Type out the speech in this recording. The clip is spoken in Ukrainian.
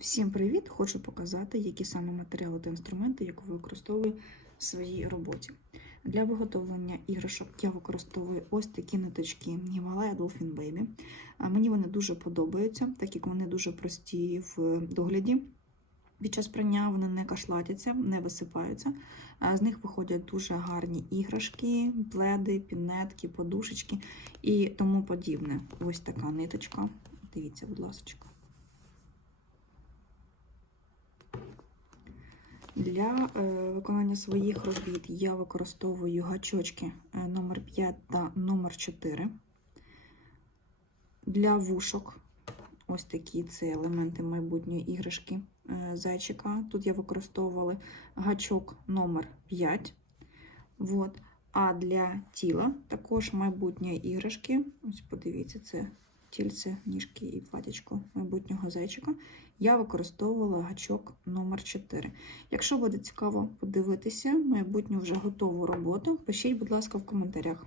Всім привіт! Хочу показати, які саме матеріали та інструменти, які використовую в своїй роботі. Для виготовлення іграшок я використовую ось такі ниточки Himalaya Dolphin Baby. Мені вони дуже подобаються, так як вони дуже прості в догляді. Під час прання вони не кашлатяться, не висипаються. З них виходять дуже гарні іграшки, пледи, пінетки, подушечки і тому подібне. Ось така ниточка. Дивіться, будь ласка. Для е, виконання своїх робіт я використовую гачочки е, номер 5 та номер 4 Для вушок, ось такі це елементи майбутньої іграшки е, зайчика. Тут я використовувала гачок номер 5 Вот. А для тіла також майбутньої іграшки. Ось подивіться, це тільце, ніжки і платячко майбутнього зайчика. Я використовувала гачок номер 4 Якщо буде цікаво подивитися майбутню вже готову роботу, пишіть, будь ласка, в коментарях.